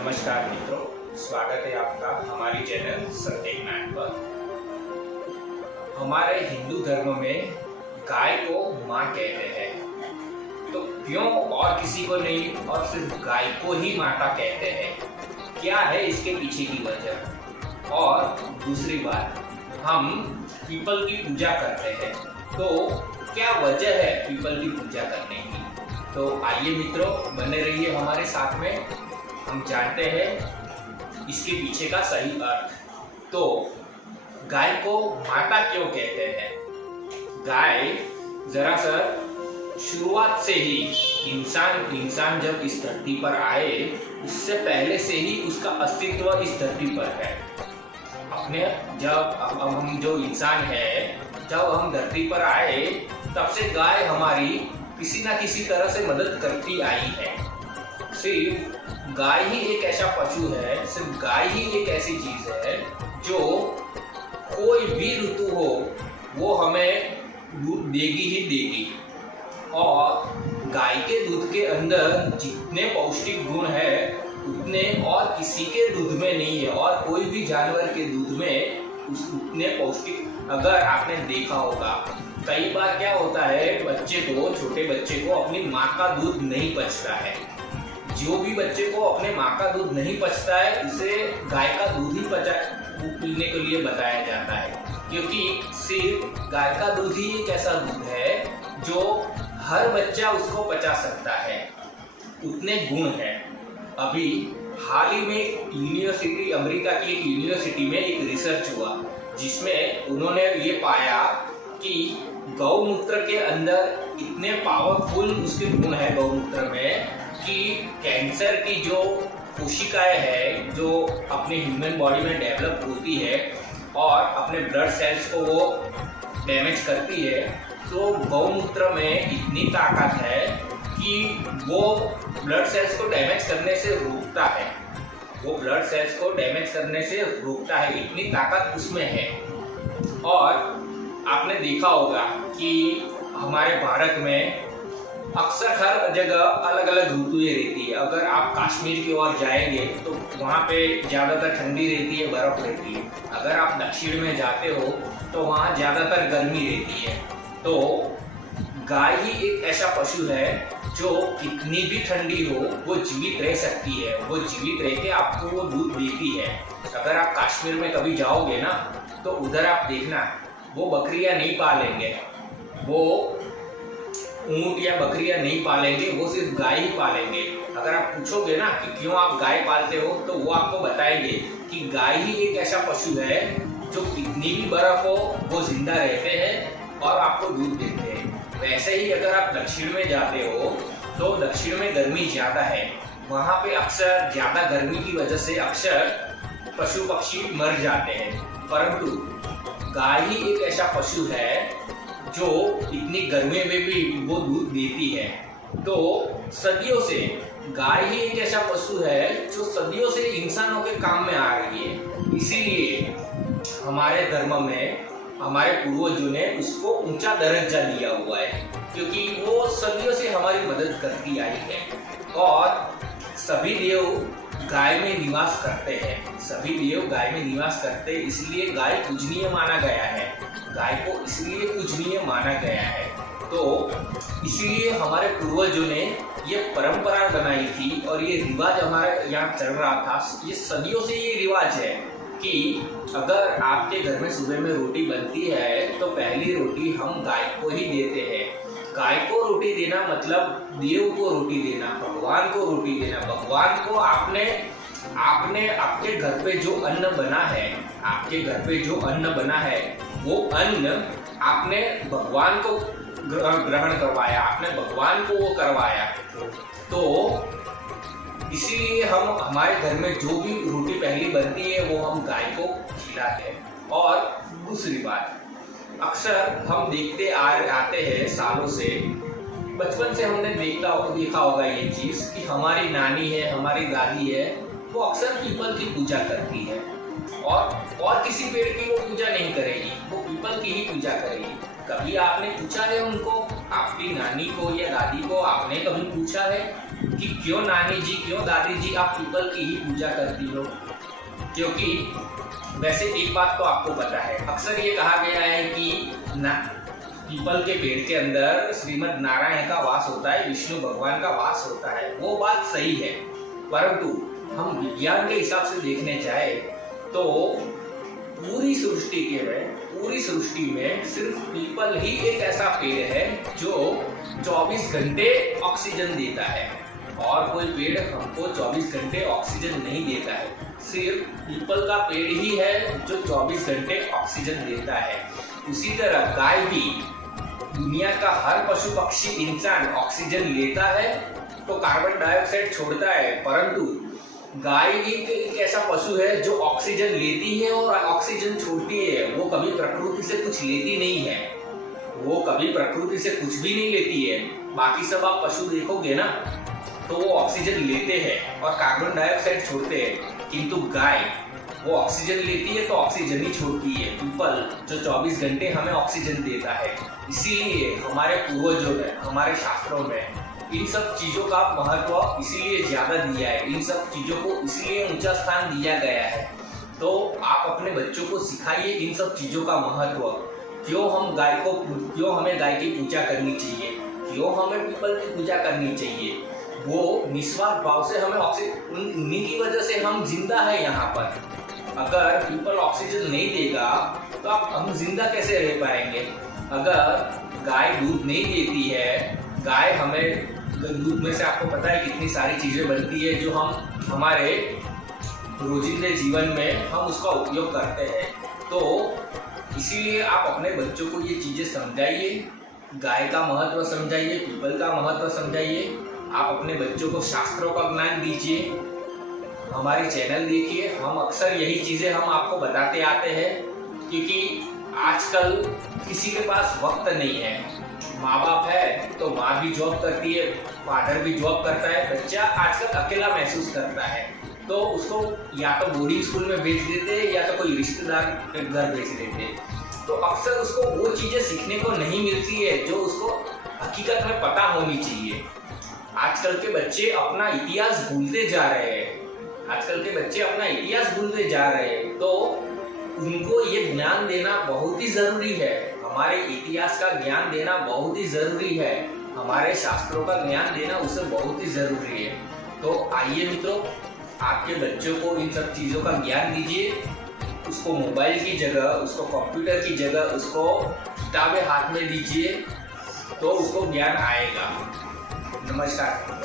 नमस्कार मित्रों, स्वागत है आपका हमारी चैनल सत्य ज्ञान पर। हमारे हिंदू धर्म में गाय को माँ कहते हैं, तो क्यों और किसी को नहीं और सिर्फ गाय को ही माता कहते हैं? क्या है इसके पीछे की वजह? और दूसरी बात, हम पीपल की पूजा करते हैं, तो क्या वजह है पीपल की पूजा करने की? तो आइए मित्रों, बने रहिए हमारे साथ में, हम जानते हैं इसके पीछे का सही अर्थ। तो गाय को माता क्यों कहते हैं? गाय दरअसल शुरुआत से ही इंसान जब इस धरती पर आए, उससे पहले से ही उसका अस्तित्व इस धरती पर है। अब हम जो इंसान है, जब हम धरती पर आए, तब से गाय हमारी किसी ना किसी तरह से मदद करती आई है। सिर्फ गाय ही एक ऐसा पशु है, सिर्फ गाय ही एक ऐसी चीज है जो कोई भी ऋतु हो वो हमें दूध देगी ही देगी। और गाय के दूध के अंदर जितने पौष्टिक गुण है उतने और किसी के दूध में नहीं है, और कोई भी जानवर के दूध में उतने पौष्टिक। अगर आपने देखा होगा, कई बार क्या होता है, छोटे बच्चे को अपनी माँ का दूध नहीं पचता है। जो भी बच्चे को अपने माँ का दूध नहीं पचता है, उसे गाय का दूध ही पीने के लिए बताया जाता है, क्योंकि सिर्फ गाय का दूध ही एक ऐसा दूध है जो हर बच्चा उसको पचा सकता है, उतने गुण हैं। अभी हाल ही में अमेरिका की एक यूनिवर्सिटी में एक रिसर्च हुआ, जिसमें उन्होंने ये पाया कि गौमूत्र के अंदर इतने पावरफुल उसके गुण है गौमूत्र में, कि कैंसर की जो कोशिकाएं है जो अपने ह्यूमन बॉडी में डेवलप होती है और अपने ब्लड सेल्स को वो डैमेज करती है, तो गौमूत्र में इतनी ताकत है कि वो ब्लड सेल्स को डैमेज करने से रोकता है। इतनी ताकत उसमें है। और आपने देखा होगा कि हमारे भारत में अक्सर हर जगह अलग अलग ऋतुएं रहती है। अगर आप कश्मीर की ओर जाएंगे तो वहाँ पे ज़्यादातर ठंडी रहती है, बर्फ रहती है। अगर आप दक्षिण में जाते हो तो वहाँ ज़्यादातर गर्मी रहती है। तो गाय ही एक ऐसा पशु है जो कितनी भी ठंडी हो वो जीवित रह सकती है, वो जीवित रह के आपको वो दूध देती है। अगर आप कश्मीर में कभी जाओगे ना, तो उधर आप देखना, वो बकरियां नहीं पालेंगे, वो ऊंट या बकरियां नहीं पालेंगे, वो सिर्फ गाय ही पालेंगे। अगर आप पूछोगे ना कि क्यों आप गाय पालते हो, तो वो आपको बताएंगे कि गाय ही एक ऐसा पशु है जो कितनी भी बर्फ हो वो जिंदा रहते हैं और आपको दूध देते हैं। वैसे ही अगर आप दक्षिण में जाते हो तो दक्षिण में गर्मी ज़्यादा है, वहाँ पे अक्सर ज़्यादा गर्मी की वजह से अक्सर पशु पक्षी मर जाते हैं, परंतु गाय ही एक ऐसा पशु है जो इतनी गर्मी में भी वो दूध देती है। तो सदियों से गाय ही एक ऐसा पशु है जो सदियों से इंसानों के काम में आ रही है। इसीलिए हमारे धर्म में हमारे पूर्वजों ने उसको ऊंचा दर्जा दिया हुआ है, क्योंकि वो सदियों से हमारी मदद करती आई है। और सभी देव गाय में निवास करते हैं, इसलिए गाय पूजनीय माना गया है। तो इसलिए हमारे पूर्वजों ने ये परंपरा बनाई थी और ये रिवाज हमारे यहाँ चल रहा था। ये सदियों से ये रिवाज है कि अगर आपके घर में सुबह में रोटी बनती है तो पहली रोटी हम गाय को ही देते हैं। गाय को रोटी देना मतलब देव को रोटी देना, भगवान को रोटी देना। भगवान को आपने आपके घर पे जो अन्न बना है, वो अन्न आपने भगवान को ग्रहण करवाया, आपने भगवान को वो करवाया। तो इसीलिए हम हमारे घर में जो भी रोटी पहली बनती है वो हम गाय को खिलाते हैं। और दूसरी बात, अक्सर हम देखते आते हैं सालों से, बचपन से हमने देखा होगा ये चीज़ कि हमारी नानी है, हमारी दादी है, वो अक्सर पीपल की पूजा करती है और किसी पेड़ की वो पूजा नहीं करेगी, वो पीपल की ही पूजा करेगी। कभी आपने पूछा है उनको, आपकी नानी को या दादी को आपने कभी पूछा है कि क्यों नानी जी, क्यों दादी जी आप पीपल की ही पूजा करती हो? क्योंकि वैसे एक बात तो आपको पता है, अक्सर ये कहा गया है कि पीपल के पेड़ के अंदर श्रीमद् नारायण का वास होता है, विष्णु भगवान का वास होता है। वो बात सही है, परंतु हम विज्ञान के हिसाब से देखने जाए तो पूरी सृष्टि में सिर्फ पीपल ही एक ऐसा पेड़ है जो 24 घंटे ऑक्सीजन देता है, और कोई पेड़ हमको 24 घंटे ऑक्सीजन नहीं देता है। सिर्फ पीपल का पेड़ ही है जो 24 घंटे ऑक्सीजन देता है। उसी तरह गाय भी, दुनिया का हर पशु पक्षी इंसान ऑक्सीजन लेता है तो कार्बन डाइऑक्साइड छोड़ता है, परंतु गाय एक ऐसा पशु है जो ऑक्सीजन लेती है और ऑक्सीजन छोड़ती है। वो कभी प्रकृति से कुछ लेती नहीं है, वो कभी प्रकृति से कुछ भी नहीं लेती है। बाकी सब आप पशु देखोगे ना तो वो ऑक्सीजन लेते हैं और कार्बन डाइऑक्साइड छोड़ते हैं, किंतु गाय वो ऑक्सीजन लेती है तो ऑक्सीजन ही छोड़ती है। पीपल जो 24 घंटे हमें ऑक्सीजन देता है, इसीलिए हमारे पूर्वजों ने, हमारे शास्त्रों में इन सब चीजों का महत्व इसीलिए ज्यादा दिया है, इन सब चीजों को इसलिए ऊंचा स्थान दिया गया है। तो आप अपने बच्चों को सिखाइए इन सब चीजों का महत्व, क्यों हमें गाय की पूजा करनी चाहिए, क्यों हमें पीपल की पूजा करनी चाहिए। वो निस्वार्थ भाव से हमें ऑक्सीजन, उन्हीं की वजह से हम जिंदा है यहाँ पर। अगर पीपल ऑक्सीजन नहीं देगा तो हम जिंदा कैसे रह पाएंगे? अगर गाय दूध नहीं देती है, गाय हमें दूध में से आपको पता है कितनी सारी चीजें बनती है जो हम हमारे रोजिंदे जीवन में हम उसका उपयोग करते हैं। तो इसीलिए आप अपने बच्चों को ये चीजें समझाइए, गाय का महत्व समझाइए, पीपल का महत्व समझाइए। आप अपने बच्चों को शास्त्रों का ज्ञान दीजिए, हमारे चैनल देखिए, हम अक्सर यही चीजें हम आपको बताते आते हैं, क्योंकि आजकल किसी के पास वक्त नहीं है। माँ बाप है तो माँ भी जॉब करती है, फादर भी जॉब करता है, बच्चा आजकल अकेला महसूस करता है, तो उसको या तो बोर्डिंग स्कूल में भेज देते हैं या तो कोई रिश्तेदार के घर भेज देते हैं। तो अक्सर उसको वो चीजें सीखने को नहीं मिलती है जो उसको हकीकत में पता होनी चाहिए। आजकल के बच्चे अपना इतिहास भूलते जा रहे हैं, तो उनको ये ज्ञान देना बहुत ही जरूरी है। हमारे इतिहास का ज्ञान देना बहुत ही जरूरी है, हमारे शास्त्रों का ज्ञान देना उसे बहुत ही जरूरी है। तो आइए मित्रों, आपके बच्चों को इन सब चीज़ों का ज्ञान दीजिए। उसको मोबाइल की जगह, उसको कंप्यूटर की जगह, उसको किताबें हाथ में दीजिए, तो उसको ज्ञान आएगा। नमस्कार।